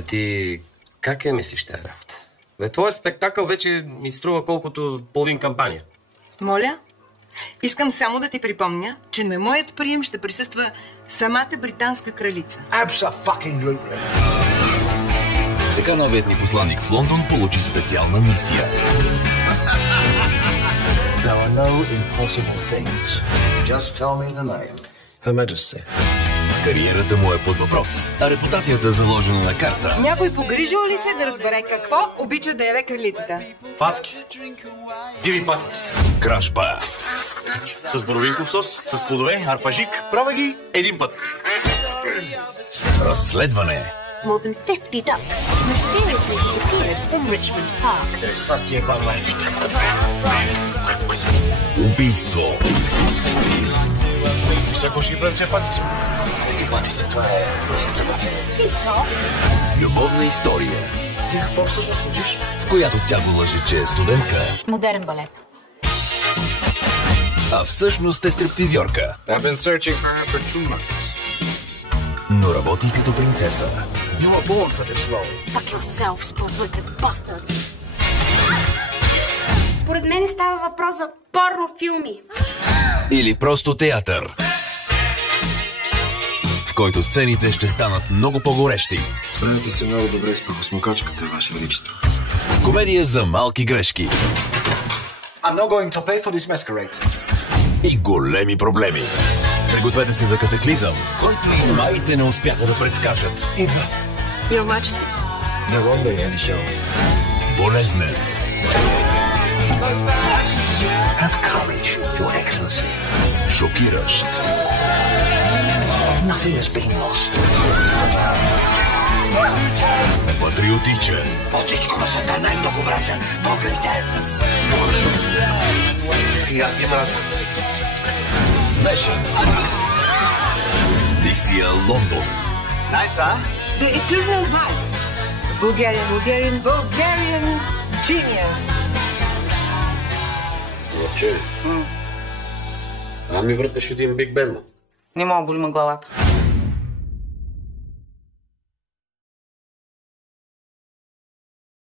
Ти как я мислиш тази работа? Твоят спектакъл вече ми струва колкото половин кампания. Моля? Искам само да ти припомня, че на моят прием ще присъства самата британска кралица. Абсолютно. Така новият ни посланник в Лондон получи специална мисия. There are no impossible things. Just tell me the name. Her Majesty. Кариерата му е под въпрос, а репутацията е заложена на карта. Някой погрижил ли се да разбере какво обича да яве кралицата? Патки. Диви патици. Кражба. С боровинков сос, с плодове, арпажик. Правя ги един път. Разследване. More than 50 ducks mysteriously disappeared from Richmond Park. Убийство. Всяко ще правим, че патици. Ети патици, това е руската мафия. Любовна история, Ти какво всъщност учиш? в която тя го лъже, че е студентка, Модерен балет. а всъщност е стриптизьорка. I've been searching for her for 2 months. Но работи като принцеса. You were born for this role. Fuck yourself, split-witted bastard. Според мен става въпрос за порнофилми. Или просто театър, в който сцените ще станат много по-горещи. Справяте се много добре с прахосмокачката, Ваше Величество. Комедия за малки грешки I'm not going to pay for this masquerade. и големи проблеми. Пригответе се за катаклизъм, който и майите не успяха да предскажат. Идва. Your Majesty. No wonder you had the show. Болезнен, Have courage, Your Excellency. шокиращ, Nothing has been lost. патриотичен, От всичко на света най-много мразя. Погледайте. И аз ги мразя. смешен. Мисия Лондон. The Eternal Virus. Bulgarian genius. Лъче. Нам ми върташ един Биг Бен. Не мога, боли ме главата.